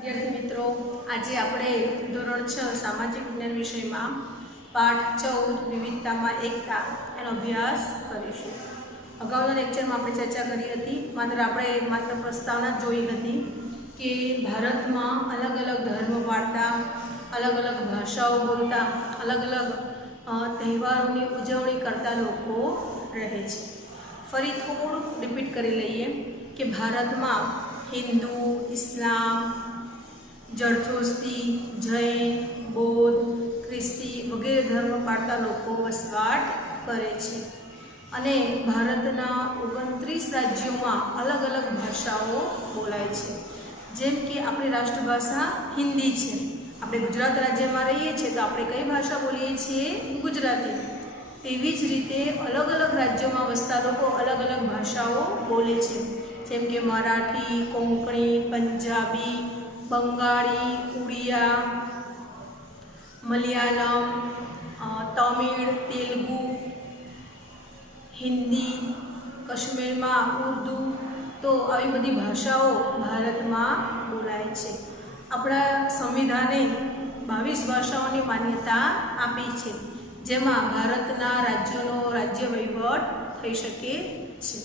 વિદ્યાર્થી મિત્રો, આજે આપણે ધોરણ 6 સામાજિક વિજ્ઞાન વિષયમાં પાઠ 14 વિવિધતામાં એકતા એનો અભ્યાસ કરીશું. અગાઉના લેક્ચરમાં આપણે ચર્ચા કરી હતી, માત્ર પ્રસ્તાવના જોઈ હતી કે ભારતમાં અલગ અલગ ધર્મ પાળતા, અલગ અલગ ભાષાઓ બોલતા, અલગ અલગ તહેવારોની ઉજવણી કરતા લોકો રહે છે. ફરી થોડુંક રિપીટ કરી લઈએ કે ભારતમાં હિન્દુ, ઇસ્લામ, જરથોસ્તી, જૈન, બૌદ્ધ, ખ્રિસ્તી વગેરે ધર્મ પાળતા લોકો વસવાટ કરે છે અને ભારતના 29 રાજ્યોમાં અલગ અલગ ભાષાઓ બોલાય છે. જેમ કે આપણી રાષ્ટ્રભાષા હિન્દી છે. આપણે ગુજરાત રાજ્યમાં રહીએ છીએ તો આપણે કઈ ભાષા બોલીએ છીએ? ગુજરાતી. તેવી જ રીતે અલગ અલગ રાજ્યોમાં વસતા લોકો અલગ અલગ ભાષાઓ બોલે છે. જેમ કે મરાઠી, કોંકણી, પંજાબી, બંગાળી, ઉડિયા, મલયાલમ, તમિળ, તેલુગુ, હિન્દી, કાશ્મીરમાં ઉર્દુ, તો આવી બધી ભાષાઓ ભારતમાં બોલાય છે. આપણા સંવિધાને 22 ભાષાઓની માન્યતા આપી છે, જેમાં ભારતના રાજ્યોનો રાજ્ય વહીવટ થઈ શકે છે.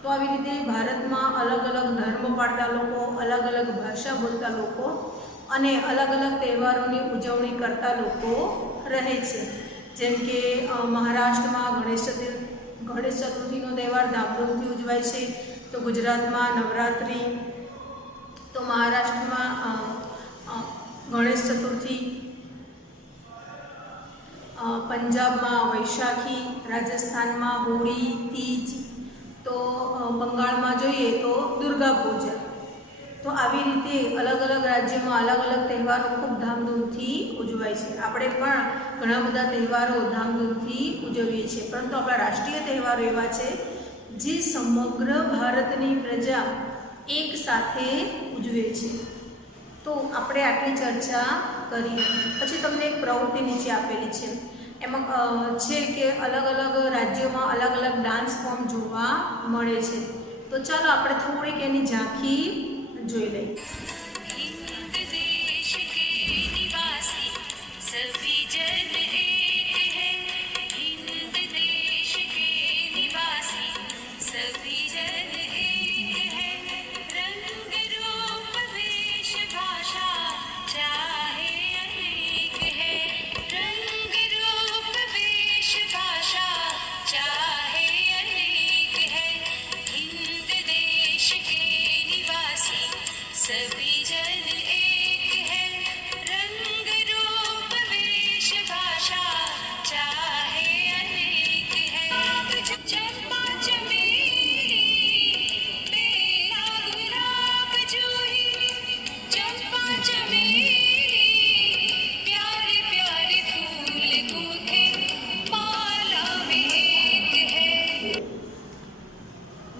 તો આવી રીતે ભારતમાં અલગ અલગ ધર્મ પાળતા લોકો, અલગ અલગ ભાષા બોલતા લોકો અને અલગ અલગ તહેવારોની ઉજવણી કરતા લોકો રહે છે. જેમ કે મહારાષ્ટ્રમાં ગણેશ ચતુર્થીનો તહેવાર ધામધૂમથી ઉજવાય છે, તો ગુજરાતમાં નવરાત્રિ, તો મહારાષ્ટ્રમાં ગણેશ ચતુર્થી, પંજાબમાં વૈશાખી, રાજસ્થાનમાં હોળી, તીજ, તો બંગાળમાં જોઈએ તો દુર્ગા પૂજા. તો આવી રીતે અલગ અલગ રાજ્યોમાં અલગ અલગ તહેવારો ખૂબ ધામધૂમથી ઉજવાય છે. આપણે પણ ઘણા બધા તહેવારો ધામધૂમથી ઉજવીએ છીએ, પરંતુ આપણા રાષ્ટ્રીય તહેવારો એવા છે જે સમગ્ર ભારતની પ્રજા એક સાથે ઉજવે છે. તો આપણે આટલી ચર્ચા કરી. પછી તમને એક પ્રવૃત્તિ નીચે આપેલી છે, એમાં છે કે અલગ અલગ રાજ્યોમાં અલગ અલગ ડાન્સ ફોર્મ જોવા મળે છે. તો ચાલો આપણે થોડીક એની ઝાંખી જોઈ લઈએ.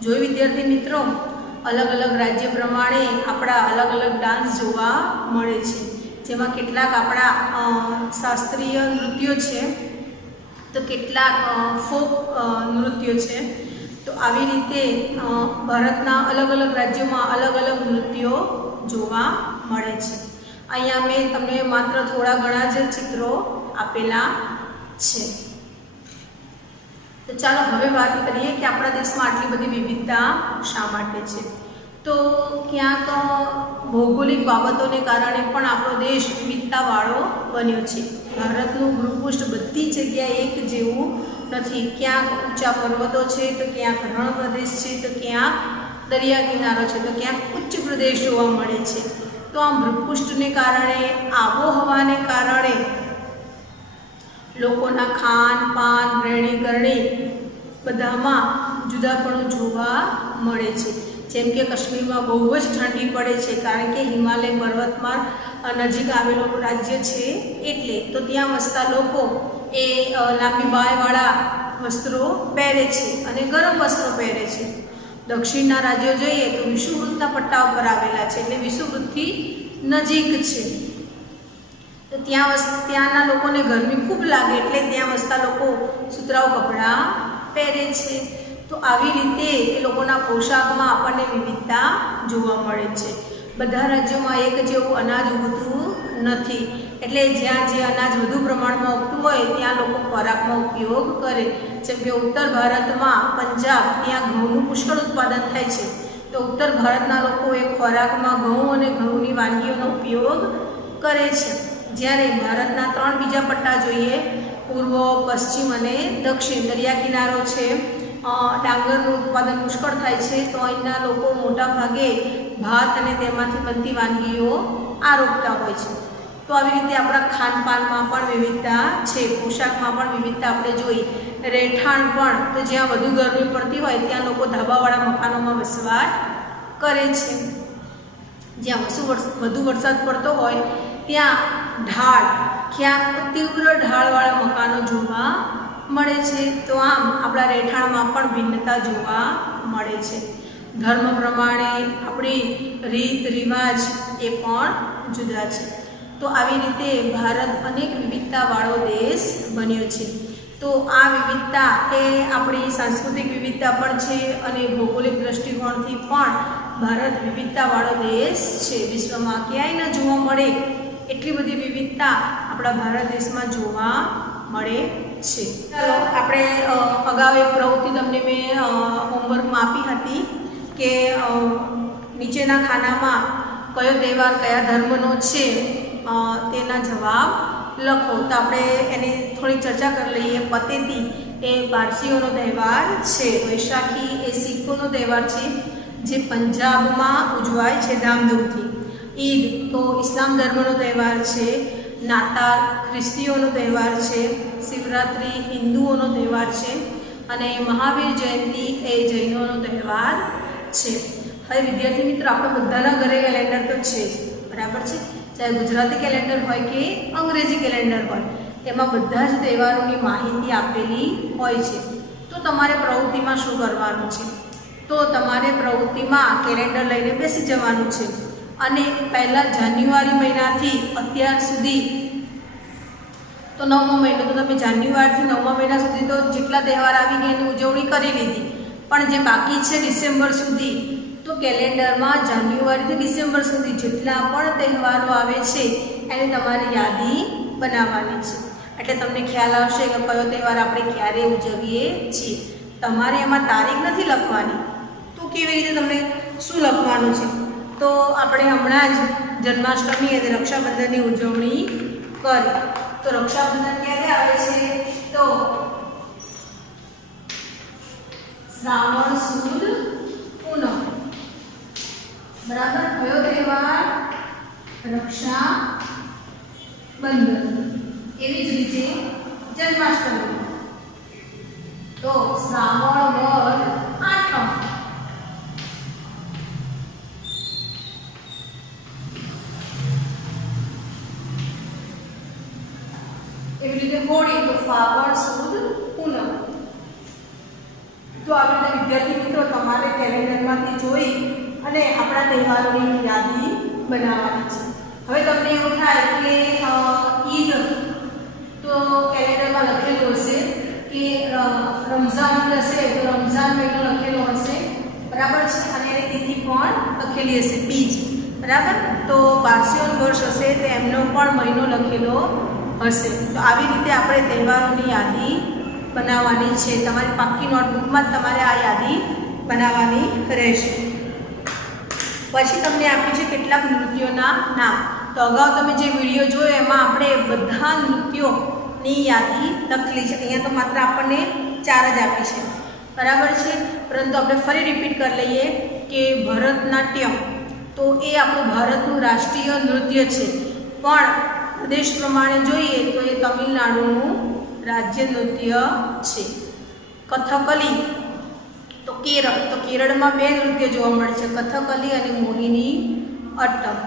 જોઈ વિદ્યાર્થી મિત્રો, અલગ અલગ રાજ્ય પ્રમાણે આપણા અલગ અલગ ડાન્સ જોવા મળે છે, જેમાં કેટલાક આપણા શાસ્ત્રીય નૃત્યો છે, તો કેટલાક ફોક નૃત્યો છે. તો આવી રીતે ભારતના અલગ અલગ રાજ્યોમાં અલગ અલગ નૃત્યો જોવા મળે છે. અહીંયા મેં તમને માત્ર થોડા ઘણા જ ચિત્રો આપેલા છે. તો ચાલો હવે વાત કરીએ કે આપણા દેશમાં આટલી બધી વિવિધતા શા માટે છે. તો ક્યાંક ભૌગોલિક બાબતોને કારણે પણ આપણો દેશ વિવિધતાવાળો બન્યો છે. ભારતનું ભૂપૃષ્ઠ બધી જગ્યાએ એક જેવું નથી. ક્યાંક ઊંચા પર્વતો છે, તો ક્યાંક રણ પ્રદેશ છે, તો ક્યાંક દરિયા કિનારો છે, તો ક્યાંક ઉચ્ચ પ્રદેશ જોવા મળે છે. તો આમ ભૂપૃષ્ઠને કારણે, આબોહવાને કારણે લોકોના ખાન પાન, રહેણી કરણી બધામાં જુદાપણું જોવા મળે છે. જેમ કે કાશ્મીરમાં બહુ જ ઠંડી પડે છે, કારણ કે હિમાલય પર્વતમાળ નજીક આવેલું રાજ્ય છે, એટલે તો ત્યાં વસતા લોકો એ લાંબી બાયવાળા વસ્ત્રો પહેરે છે અને ગરમ વસ્ત્રો પહેરે છે. દક્ષિણના રાજ્યો જોઈએ તો વિષુવવૃત્તના પટ્ટા ઉપર આવેલા છે, એટલે વિષુવવૃત્તથી નજીક છે. તો ત્યાંના લોકોને ગરમી ખૂબ લાગે, એટલે ત્યાં વસતા લોકો સુતરાઉ કપડાં પહેરે છે. તો આવી રીતે એ લોકોના પોશાકમાં આપણને વિવિધતા જોવા મળે છે. બધા રાજ્યોમાં એક જેવું અનાજ ઉગતું નથી, એટલે જ્યાં જે અનાજ વધુ પ્રમાણમાં ઉગતું હોય ત્યાં લોકો ખોરાકમાં ઉપયોગ કરે. જેમ કે ઉત્તર ભારતમાં પંજાબ ત્યાં ઘઉંનું પુષ્કળ ઉત્પાદન થાય છે, તો ઉત્તર ભારતના લોકો એ ખોરાકમાં ઘઉં અને ઘઉંની વાનગીઓનો ઉપયોગ કરે છે. જ્યારે ભારતના 3 બીજા પટ્ટા જોઈએ, પૂર્વ, પશ્ચિમ અને દક્ષિણ, દરિયા કિનારો છે, ડાંગરનું ઉત્પાદન પુષ્કળ થાય છે, તો અહીંના લોકો મોટા ભાગે ભાત અને તેમાંથી બનતી વાનગીઓ આરોગતા હોય છે. તો આવી રીતે આપણા ખાનપાનમાં પણ વિવિધતા છે, પોશાકમાં પણ વિવિધતા આપણે જોઈ. રહેઠાણ પણ, તો જ્યાં વધુ ગરમી પડતી હોય ત્યાં લોકો ધાબાવાળા મકાનોમાં વસવાટ કરે છે. જ્યાં વધુ વરસાદ પડતો હોય ત્યાં ઢાળ, ક્યાંક તીવ્ર ઢાળવાળા મકાનો જોવા મળે છે. તો આમ આપણા રહેઠાણમાં પણ ભિન્નતા જોવા મળે છે. ધર્મ પ્રમાણે આપણી રીત રિવાજ એ પણ જુદા છે. તો આવી રીતે ભારત અનેક વિવિધતાવાળો દેશ બન્યો છે. તો આ વિવિધતા એ આપણી સાંસ્કૃતિક વિવિધતા પણ છે અને ભૌગોલિક દ્રષ્ટિકોણથી પણ ભારત વિવિધતાવાળો દેશ છે. વિશ્વમાં ક્યાંય ન જોવા મળે એટલી બધી વિવિધતા આપણા ભારત દેશમાં જોવા મળે છે. ચાલો આપણે અગાઉ એક પ્રવૃત્તિ તમને મેં હોમવર્કમાં આપી હતી કે નીચેના ખાનામાં કયો તહેવાર કયા ધર્મનો છે તેના જવાબ લખો. તો આપણે એની થોડી ચર્ચા કરી લઈએ. પતેતી એ પારસીઓનો તહેવાર છે. વૈશાખી એ શીખોનો તહેવાર છે, જે પંજાબમાં ઉજવાય છે ધામધૂમથી. ઈદ તો ઇસ્લામ ધર્મનો તહેવાર છે. નાતાલ ખ્રિસ્તીઓનો તહેવાર છે. શિવરાત્રિ હિન્દુઓનો તહેવાર છે અને મહાવીર જયંતિ એ જૈનોનો તહેવાર છે. હવે વિદ્યાર્થી મિત્રો, આપણે બધાના ઘરે કેલેન્ડર તો છે જ, બરાબર છે. ચાહે ગુજરાતી કેલેન્ડર હોય કે અંગ્રેજી કેલેન્ડર હોય, એમાં બધા જ તહેવારોની માહિતી આપેલી હોય છે. તો તમારે પ્રવૃત્તિમાં શું કરવાનું છે? તો તમારે પ્રવૃત્તિમાં કેલેન્ડર લઈને બેસી જવાનું છે અને પહેલાં જાન્યુઆરી મહિનાથી અત્યાર સુધી, તો 9મો મહિનો, તો તમે જાન્યુઆરીથી 9મા મહિના સુધી તો જેટલા તહેવાર આવી ગયા એની ઉજવણી કરી લીધી. પણ જે બાકી છે ડિસેમ્બર સુધી, તો કેલેન્ડરમાં જાન્યુઆરીથી ડિસેમ્બર સુધી જેટલા પણ તહેવારો આવે છે એની તમારે યાદી બનાવવાની છે. એટલે તમને ખ્યાલ આવશે કે કયો તહેવાર આપણે ક્યારે ઉજવીએ છીએ. તમારે એમાં તારીખ નથી લખવાની, તો કેવી રીતે તમને શું લખવાનું છે? તો આપણે હમણાં જ જન્માષ્ટમી અને રક્ષાબંધનની ઉજવણી કરી. તો રક્ષાબંધન ક્યારે આવે છે? તો શ્રાવણ સુદ પૂનમ, બરાબર. કયો તહેવાર? રક્ષાબંધન. એવી જ રીતે જન્માષ્ટમી તો શ્રાવણ વદ આઠમ. એવી રીતે હોળી તો ફાગણ સુદ પૂનમ. તો આવી રીતે વિદ્યાર્થી મિત્રો, તમારે કેલેન્ડરમાંથી જોઈ અને આપણા તહેવારોની યાદી બનાવવાની છે. હવે તમને એવું થાય કે ઈદ, તો કેલેન્ડરમાં લખેલું હશે કે રમઝાન હશે, તો રમઝાન મહિનો લખેલો હશે, બરાબર છે. અને એની તિથિ પણ લખેલી હશે, બીજ, બરાબર. તો પારસીઓનું વર્ષ હશે તો એમનો પણ મહિનો લખેલો હશે. તો આવી રીતે આપણે તહેવારોની યાદી બનાવવાની છે. તમારી પાક્કી નોટબુકમાં જ તમારે આ યાદી બનાવવાની રહેશે. પછી તમને આપ્યું છે કેટલાક નૃત્યોના નામ. તો અગાઉ તમે જે વિડીયો જોયો એમાં આપણે બધા નૃત્યોની યાદી લખેલી છે. અહીંયા તો માત્ર આપણને 4 જ આપી છે, બરાબર છે. પરંતુ આપણે ફરી રિપીટ કરી લઈએ કે ભરતનાટ્યમ તો એ આપણું ભારતનું રાષ્ટ્રીય નૃત્ય છે, પણ પ્રદેશ પ્રમાણે જોઈએ તો એ તમિલનાડુનું રાજ્ય નૃત્ય છે. કથકલી તો કેરળ, તો કેરળમાં 2 નૃત્ય જોવા મળે છે, કથકલી અને મોહિની અટ્ટમ.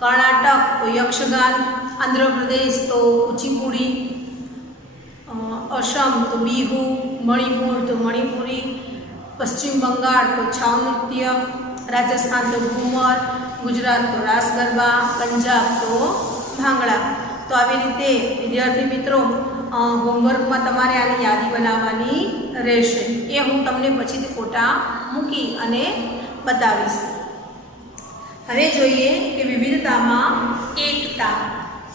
કર્ણાટક તો યક્ષગાન, આંધ્રપ્રદેશ તો કુચીપુડી, અસમ તો બિહુ, મણિપુર તો મણિપુરી, પશ્ચિમ બંગાળ તો છાઉ નૃત્ય, રાજસ્થાન તો ઘુમર, ગુજરાત તો રાસ ગરબા, પંજાબ તો ભાંગડા. તો આવી રીતે વિદ્યાર્થી મિત્રો, હોમવર્કમાં તમારે આની યાદી બનાવવાની રહેશે. એ હું તમને પછીથી ફોટા મૂકી અને બતાવીશ. હવે જોઈએ કે વિવિધતામાં એકતા.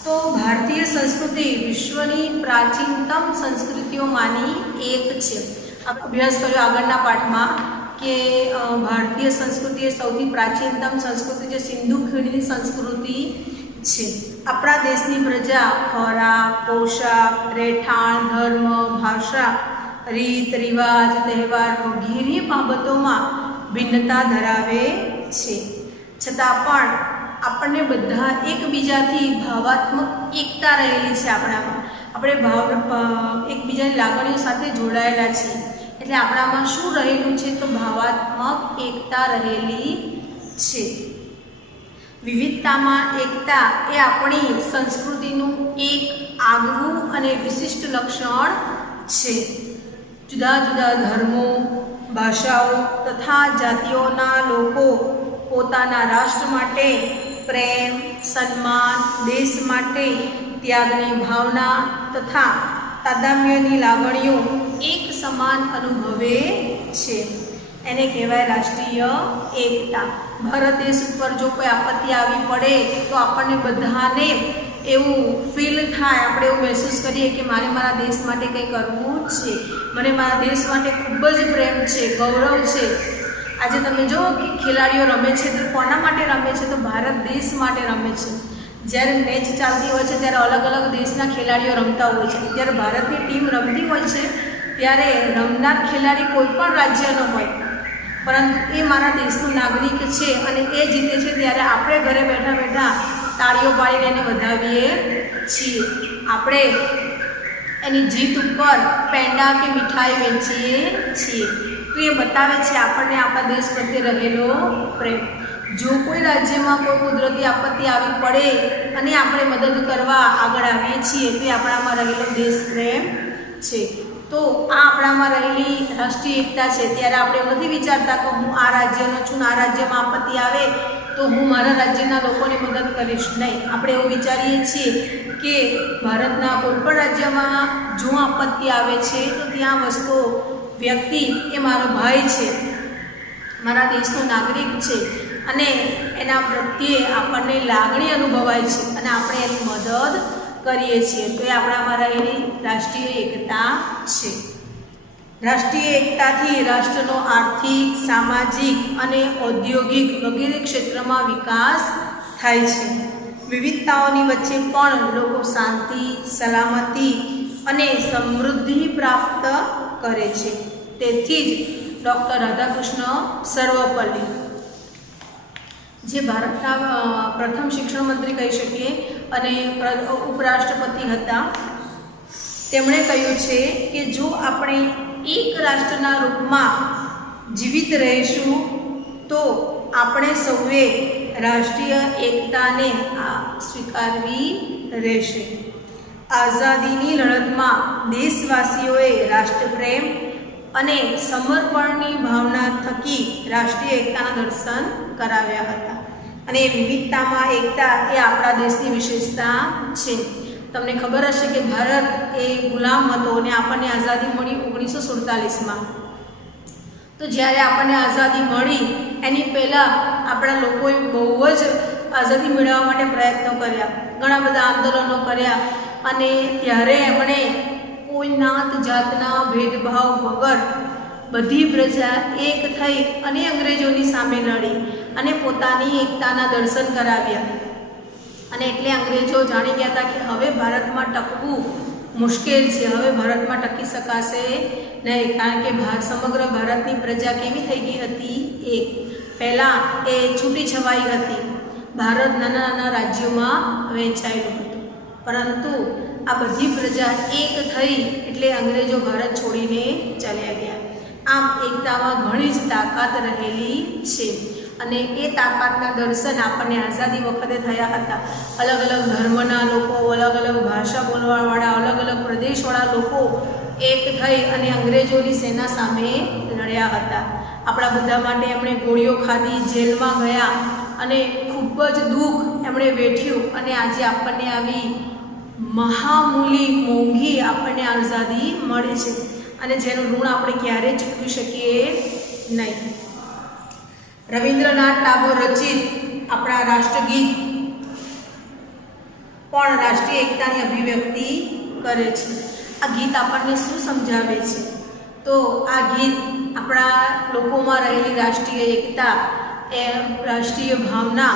તો ભારતીય સંસ્કૃતિ વિશ્વની પ્રાચીનતમ સંસ્કૃતિઓમાંની એક છે. આપણે અભ્યાસ કર્યો આગળના પાઠમાં કે ભારતીય સંસ્કૃતિ એ સૌથી પ્રાચીનતમ સંસ્કૃતિ છે, સિંધુ ખીણની સંસ્કૃતિ છે. આપણા દેશની પ્રજા ખોરાક, પોશાક, રહેઠાણ, ધર્મ, ભાષા, રીત રિવાજ, તહેવાર વગેરે બાબતોમાં ભિન્નતા ધરાવે છે, છતાં પણ આપણને બધા એકબીજાથી ભાવાત્મક એકતા રહેલી છે. આપણે એકબીજાની લાગણીઓ સાથે જોડાયેલા છીએ. એટલે આપણામાં શું રહેલું છે? તો ભાવાત્મક એકતા રહેલી છે. વિવિધતામાં એકતા એ આપણી સંસ્કૃતિનું એક આગવું અને વિશિષ્ટ લક્ષણ છે. જુદા જુદા ધર્મો, ભાષાઓ તથા જાતિઓના લોકો પોતાના રાષ્ટ્ર માટે પ્રેમ, સન્માન, દેશ માટે ત્યાગની ભાવના તથા તાદામ્યની લાગણીઓ એક સમાન અનુભવે છે. એને કહેવાય રાષ્ટ્રીય એકતા. ભારત દેશ ઉપર જો કોઈ આપત્તિ આવી પડે તો આપણને બધાને એવું ફીલ થાય, આપણે એવું મહેસૂસ કરીએ કે મારે મારા દેશ માટે કંઈ કરવું છે, મને મારા દેશ માટે ખૂબ જ પ્રેમ છે, ગૌરવ છે. આજે તમે જો કે ખેલાડીઓ રમે છે તો કોના માટે રમે છે? તો ભારત દેશ માટે રમે છે. જ્યારે મેચ ચાલતી હોય છે ત્યારે અલગ અલગ દેશના ખેલાડીઓ રમતા હોય છે. જ્યારે ભારતની ટીમ રમતી હોય છે ત્યારે રમનાર ખેલાડી કોઈ પણ રાજ્યનો હોય, પરંતુ એ મારા દેશનો નાગરિક છે અને એ જીતે છે ત્યારે આપણે ઘરે બેઠા બેઠા તાળીઓ પાડીને એને વધાવીએ છીએ. આપણે એની જીત ઉપર પેંડા કે મીઠાઈ વેચીએ છીએ. તો એ બતાવે છે આપણને આપણા દેશ પ્રત્યે રહેલો પ્રેમ. જો કોઈ રાજ્યમાં કોઈ કુદરતી આપત્તિ આવી પડે અને આપણે મદદ કરવા આગળ આવીએ છીએ તો એ આપણામાં રહેલો દેશ પ્રેમ છે. તો આ આપણામાં રહેલી રાષ્ટ્રીય એકતા છે. ત્યારે આપણે એવું નથી વિચારતા કે હું આ રાજ્યનો છું ને આ રાજ્યમાં આપત્તિ આવે તો હું મારા રાજ્યના લોકોની મદદ કરીશ. નહીં, આપણે એવું વિચારીએ છીએ કે ભારતના કોઈ પણ રાજ્યમાં જો આપત્તિ આવે છે તો ત્યાં વસતો વ્યક્તિ એ મારો ભાઈ છે, મારા દેશનો નાગરિક છે અને એના પ્રત્યે આપણને લાગણી અનુભવાય છે અને આપણે એની મદદ કરીએ છીએ. તો એ આપણામાં રહેલી રાષ્ટ્રીય એકતા છે. રાષ્ટ્રીય એકતાથી રાષ્ટ્રનો આર્થિક, સામાજિક અને ઔદ્યોગિક વગેરે ક્ષેત્રમાં વિકાસ થાય છે. વિવિધતાઓની વચ્ચે પણ લોકો શાંતિ, સલામતી અને સમૃદ્ધિ પ્રાપ્ત કરે છે. તેથી જ ડૉક્ટર રાધાકૃષ્ણ સર્વપલ્લી, જે ભારતના પ્રથમ શિક્ષણ મંત્રી કહી શકીએ અને ઉપરાષ્ટ્રપતિ હતા, તેમણે કહ્યું છે કે જો આપણે એક રાષ્ટ્રના રૂપમાં જીવિત રહીશું તો આપણે સૌએ રાષ્ટ્રીય એકતાને સ્વીકારવી રહેશે. આઝાદીની લડતમાં દેશવાસીઓએ રાષ્ટ્રપ્રેમ અને સમર્પણની ભાવના થકી રાષ્ટ્રીય એકતાના દર્શન કરાવ્યા હતા. અને વિવિધતામાં એકતા એ આપણા દેશની વિશેષતા છે. તમને ખબર હશે કે ભારત એ ગુલામ હતો અને આપણને આઝાદી મળી 1947માં. તો જ્યારે આપણને આઝાદી મળી એની પહેલાં આપણા લોકોએ બહુ જ આઝાદી મેળવવા માટે પ્રયત્નો કર્યા, ઘણા બધા આંદોલનો કર્યા અને ત્યારે એમણે કોઈ નાત જાતના ભેદભાવ વગર બધી પ્રજા એક થઈ અને અંગ્રેજોની સામે લડી અને પોતાની એકતાના દર્શન કરાવ્યા. અને એટલે અંગ્રેજો જાણી ગયા હતા કે હવે ભારતમાં ટકવું મુશ્કેલ છે, હવે ભારતમાં ટકી શકાશે નહીં. કારણ કે સમગ્ર ભારતની પ્રજા કેવી થઈ ગઈ હતી? એક. પહેલાં એ છૂટી છવાઈ હતી. ભારત નાના નાના રાજ્યોમાં વહેંચાયેલું હતું, પરંતુ આ બધી પ્રજા એક થઈ એટલે અંગ્રેજો ભારત છોડીને ચાલ્યા ગયા. આમ એકતામાં ઘણી જ તાકાત રહેલી છે અને એ તાકાતના દર્શન આપણને આઝાદી વખતે થયા હતા. અલગ અલગ ધર્મના લોકો, અલગ અલગ ભાષા બોલવાવાળા, અલગ અલગ પ્રદેશવાળા લોકો એક થઈ અને અંગ્રેજોની સેના સામે લડ્યા હતા. આપણા બધા માટે એમણે ગોળીઓ ખાધી, જેલમાં ગયા અને ખૂબ જ દુઃખ એમણે વેઠ્યું અને આજે આપણને આવી મહામૂલી મોંઘી આપણને આઝાદી મળી છે અને જેનું ઋણ આપણે ક્યારેય ચૂકવી શકીએ નહીં. રવિન્દ્રનાથ ટાગોર રચિત આપણા રાષ્ટ્રગીત પણ રાષ્ટ્રીય એકતાની અભિવ્યક્તિ કરે છે। આ ગીત આપણને શું સમજાવે છે? તો આ ગીત આપણા લોકોમાં રહેલી રાષ્ટ્રીય એકતા, એ રાષ્ટ્રીય ભાવના,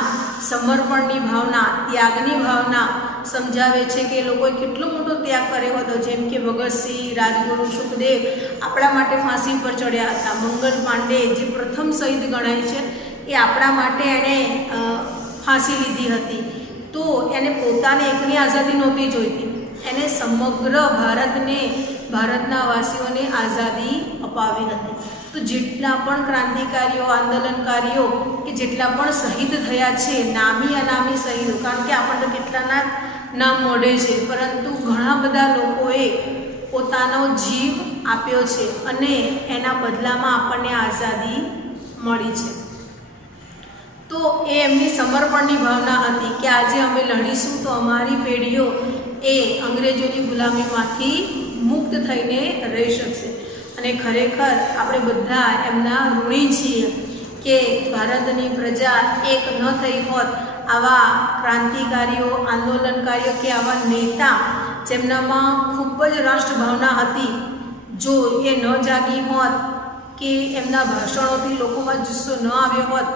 સમર્પણની ભાવના, ત્યાગની ભાવના સમજાવે છે કે એ લોકોએ કેટલો મોટો ત્યાગ કર્યો હતો। જેમ કે ભગતસિંહ, રાજગુરુ, સુખદેવ આપણા માટે ફાંસી પર ચડ્યા હતા। મંગલ પાંડે જે પ્રથમ શહીદ ગણાય છે, એ આપણા માટે એણે ફાંસી લીધી હતી। તો એને પોતાને એકની આઝાદી નહોતી જોઈતી, એને સમગ્ર ભારતને, ભારતના વાસીઓને આઝાદી અપાવી હતી। તો જેટલા પણ ક્રાંતિકારીઓ, આંદોલનકારીઓ કે જેટલા પણ શહીદ થયા છે, નામી અનામી શહીદો, કારણ કે આપણને કેટલાના નામ મળે છે, પરંતુ ઘણા બધા લોકોએ પોતાનો જીવ આપ્યો છે અને એના બદલામાં આપણને આઝાદી મળી છે। તો એ એમની સમર્પણની ભાવના હતી કે આજે અમે લડીશું તો અમારી પેઢીઓ એ અંગ્રેજોની ગુલામીમાંથી મુક્ત થઈને રહી શકશે। અને ખરેખર આપણે બધા એમના ઋણી છીએ કે ભારતની પ્રજા એક ન થઈ હોત, આવા ક્રાંતિકારીઓ, આંદોલનકારીઓ કે આવા નેતા જેમનામાં ખૂબ જ રાષ્ટ્રભાવના હતી, જો એ ન જાગી હોત કે એમના ભાષણોથી લોકોમાં જુસ્સો ન આવ્યો હોત,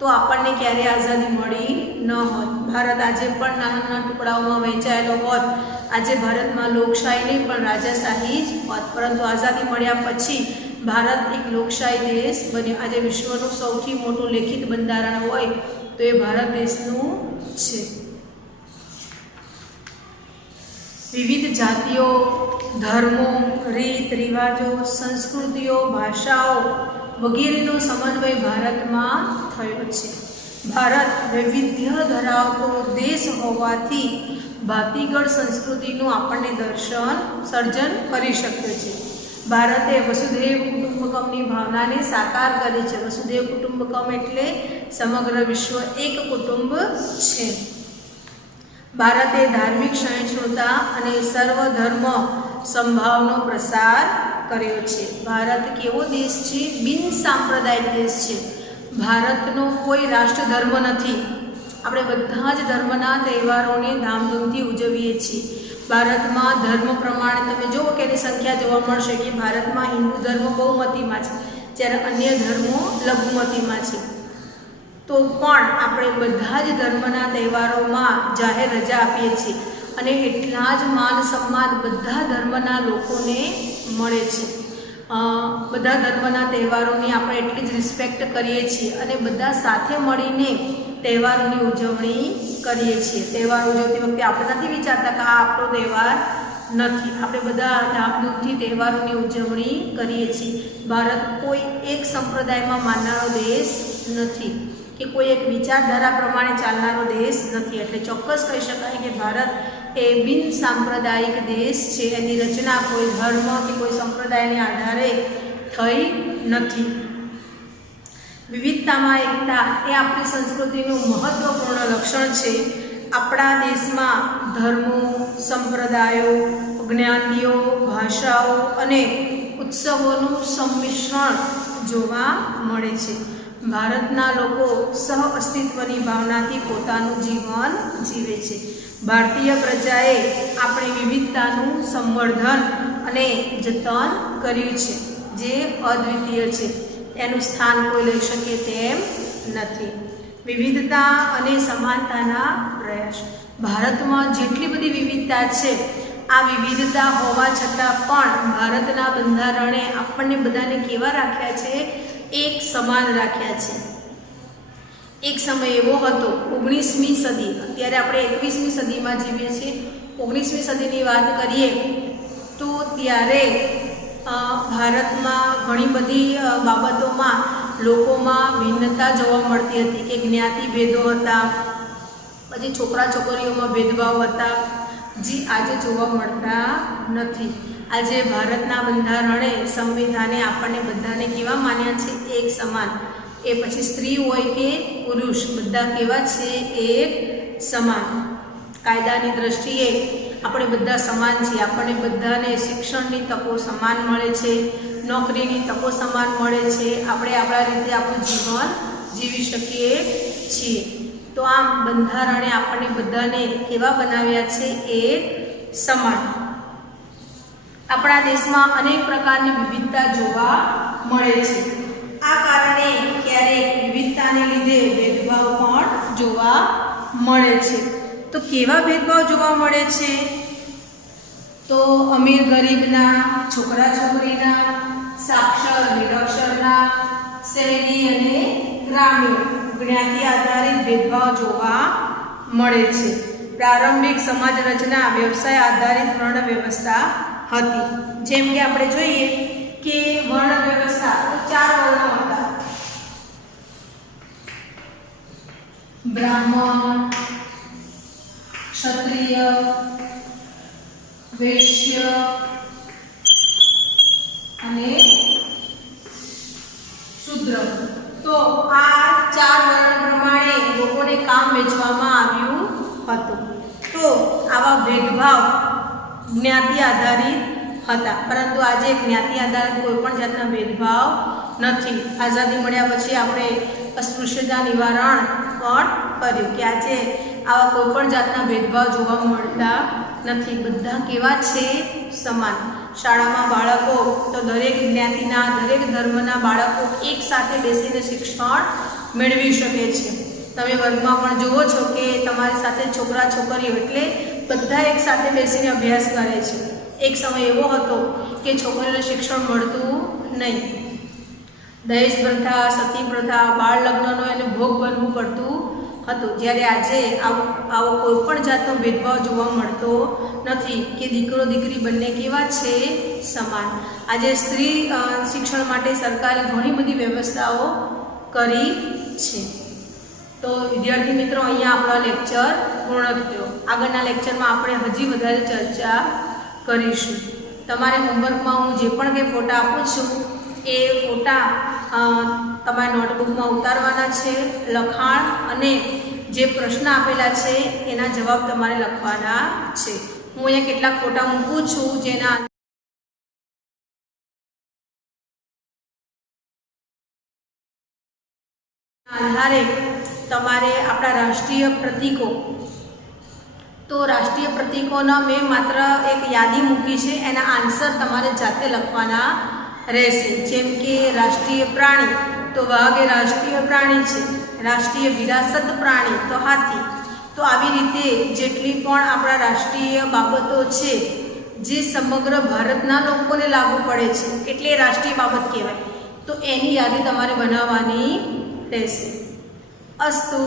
તો આપણને ક્યારેય આઝાદી મળી ન હોત। ભારત આજે પણ નાના નાના ટુકડાઓમાં વહેંચાયેલો હોત, આજે ભારતમાં લોકશાહી નહીં પણ રાજાશાહી જ હોત, પરંતુ આઝાદી મળ્યા પછી ભારત એક લોકશાહી દેશ બન્યો। આજે વિશ્વનું સૌથી મોટું લેખિત બંધારણ હોય તો એ ભારત દેશનું છે। વિવિધ જાતિઓ, ધર્મો, રીત રિવાજો, સંસ્કૃતિઓ, ભાષાઓ વગેરેનો સમન્વય ભારતમાં થયો છે। ભારત વૈવિધ્ય ધરાવતો દેશ હોવાથી ભાતીગળ સંસ્કૃતિનું આપણને સર્જન કરી શક્યો છે। ભારતે વસુધૈવ કુટુંબકમની ભાવનાને સાકાર કરી છે। વસુધૈવ કુટુંબકમ એટલે સમગ્ર વિશ્વ એક કુટુંબ છે। ભારતે ધાર્મિક સહિષ્ણુતા અને સર્વધર્મ સંભાવનો પ્રસાર કર્યો છે। ભારત કેવો દેશ છે? બિન સાંપ્રદાયિક દેશ છે। ભારતનો કોઈ રાષ્ટ્રધર્મ નથી। આપણે બધા જ ધર્મના તહેવારોને ધામધૂમથી ઉજવીએ છીએ। ભારતમાં ધર્મ પ્રમાણે તમે જુઓ કે એની સંખ્યા જોવા મળશે કે ભારતમાં હિન્દુ ધર્મ બહુમતીમાં છે, જ્યારે અન્ય ધર્મો લઘુમતીમાં છે। તો પણ આપણે બધા જ ધર્મના તહેવારોમાં જાહેર રજા આપીએ છીએ અને એટલા જ માન સન્માન બધા ધર્મના લોકોને મળે છે। બધા ધર્મના તહેવારોની આપણે એટલી જ રિસ્પેક્ટ કરીએ છીએ અને બધા સાથે મળીને તહેવારોની ઉજવણી કરીએ છીએ। તહેવાર ઉજવતી વખતે આપણે નથી વિચારતા કે આ આપણો તહેવાર નથી, આપણે બધા ધામધૂમથી તહેવારોની ઉજવણી કરીએ છીએ। ભારત કોઈ એક સંપ્રદાયમાં માનનારો દેશ નથી કે કોઈ એક વિચારધારા પ્રમાણે ચાલનારો દેશ નથી। એટલે ચોક્કસ કહી શકાય કે ભારત એ બિન સાંપ્રદાયિક દેશ છે। એની રચના કોઈ ધર્મ કે કોઈ સંપ્રદાયને આધારે થઈ નથી। વિવિધતામાં એકતા એ આપણી સંસ્કૃતિનું મહત્વપૂર્ણ લક્ષણ છે। આપણા દેશમાં ધર્મો, સંપ્રદાયો, જ્ઞાતિઓ, ભાષાઓ અને ઉત્સવોનું સંમિશ્રણ જોવા મળે છે। ભારતના લોકો સહ અસ્તિત્વની ભાવનાથી પોતાનું જીવન જીવે છે। ભારતીય પ્રજાએ આપણી વિવિધતાનું સંવર્ધન અને જતન કર્યું છે, જે અદ્વિતીય છે। એનું સ્થાન કોઈ લઈ શકે તેમ નથી। વિવિધતા અને સમાનતાના પ્રયાસ। ભારતમાં જેટલી બધી વિવિધતા છે, આ વિવિધતા હોવા છતાં પણ ભારતના બંધારણે આપણને બધાને કેવા રાખ્યા છે? એક સમાન રાખ્યા છે। એક સમય એવો હતો 19મી સદી, અત્યારે આપણે 21મી સદીમાં જીવીએ છીએ। 19મી સદીની વાત કરીએ તો ત્યારે ભારતમાં ઘણી બધી બાબતોમાં લોકોમાં ભિન્નતા જોવા મળતી હતી કે જ્ઞાતિ ભેદો હતા, પછી છોકરા છોકરીઓમાં ભેદભાવ હતા, જે આજે જોવા મળતા નથી। આજે ભારતના બંધારણે, સંવિધાને આપણને બધાને કેવા માન્યા છે? એક સમાન। એ પછી સ્ત્રી હોય કે પુરુષ, બધા કેવા છે? એક સમાન। કાયદાની દ્રષ્ટિએ આપણે બધા સમાન છીએ। આપણને બધાને શિક્ષણની તકો સમાન મળે છે, નોકરીની તકો સમાન મળે છે। આપણે આપણા રીતે આપણું જીવન જીવી શકીએ છીએ। તો આમ બંધારણે આપણને બધાને કેવા બનાવ્યા છે? એ સમાન. આપણા દેશમાં અનેક પ્રકારની વિવિધતા જોવા મળે છે. આ કારણે ક્યારેક વિવિધતાને લીધે ભેદભાવ પણ જોવા મળે છે. તો કેવા ભેદભાવ જોવા મળે છે? તો અમીર ગરીબના, છોકરા છોકરીના, સાક્ષર નિરક્ષરના, શહેરી અને ગ્રામીણ જ્ઞાતિ આધારિત ભેદભાવ જોવા મળે છે. પ્રારંભિક સમાજ રચના વ્યવસાય આધારિત વર્ણ વ્યવસ્થા હતી. જેમ કે આપણે જોઈએ કે વર્ણ વ્યવસ્થા તો 4 વર્ણો હતા: બ્રાહ્મણ, ક્ષત્રિય, વૈશ્ય અને શૂદ્ર. તો આ 4 વર્ણ પ્રમાણે લોકોને કામ વેચવામાં આવ્યું હતું. તો આવા ભેદભાવ જ્ઞાતિ આધારિત હતા, પરંતુ આજે જ્ઞાતિ આધારિત કોઈ પણ જાતના ભેદભાવ નથી. આઝાદી મળ્યા પછી આપણે અસ્પૃશ્યતા નિવારણ પણ કર્યું કે આજે આવા કોઈ પણ જાતના ભેદભાવ જોવા મળતા નથી. બધા કેવા છે? સમાન. શાળામાં બાળકો તો દરેક જ્ઞાતિના, દરેક ધર્મના બાળકો એક સાથે બેસીને શિક્ષણ મેળવી શકે છે. તમે વર્ગમાં પણ જુઓ છો કે તમારી સાથે છોકરા છોકરીઓ એટલે બધા એક સાથે બેસીને અભ્યાસ કરે છે. એક સમય એવો હતો કે છોકરીઓને શિક્ષણ મળતું નહીં. દહેજ પ્રથા, સતી પ્રથા, બાળ લગ્નનો એને ભોગ બનવું પડતું હતું. જ્યારે આજે આવો કોઈ પણ જાતનો ભેદભાવ જોવા મળતો નથી કે દીકરો દીકરી બંને કેવા છે? સમાન. આજે સ્ત્રી શિક્ષણ માટે સરકારે ઘણી બધી વ્યવસ્થાઓ કરી છે. તો વિદ્યાર્થી મિત્રો, અહીંયા આપણો લેક્ચર પૂર્ણ થયો. આગળના લેક્ચરમાં આપણે હજી વધારે ચર્ચા કરીશું. તમારે હોમવર્કમાં હું જે પણ કંઈ ફોટા આપું છું એ ફોટા તમારી નોટબુકમાં ઉતારવાના છે. લખાણ અને જે પ્રશ્ન આપેલા છે એના જવાબ તમારે લખવાના છે. હું અહીંયા કેટલાક ફોટા મૂકું છું જેના આધારે તમારે આપણા રાષ્ટ્રીય પ્રતીકો, તો રાષ્ટ્રીય પ્રતીકોના મેં માત્ર એક યાદી મૂકી છે, એના આન્સર તમારે જાતે લખવાના રહેશે. જેમ કે રાષ્ટ્રીય પ્રાણી તો વાઘ એ રાષ્ટ્રીય પ્રાણી છે. રાષ્ટ્રીય વિરાસત પ્રાણી તો હાથી. તો આવી રીતે જેટલી પણ આપણા રાષ્ટ્રીય બાબતો છે જે સમગ્ર ભારતના લોકોને લાગુ પડે છે એટલે રાષ્ટ્રીય બાબત કહેવાય. તો એની યાદી તમારે બનાવવાની રહેશે. અસ્તુ.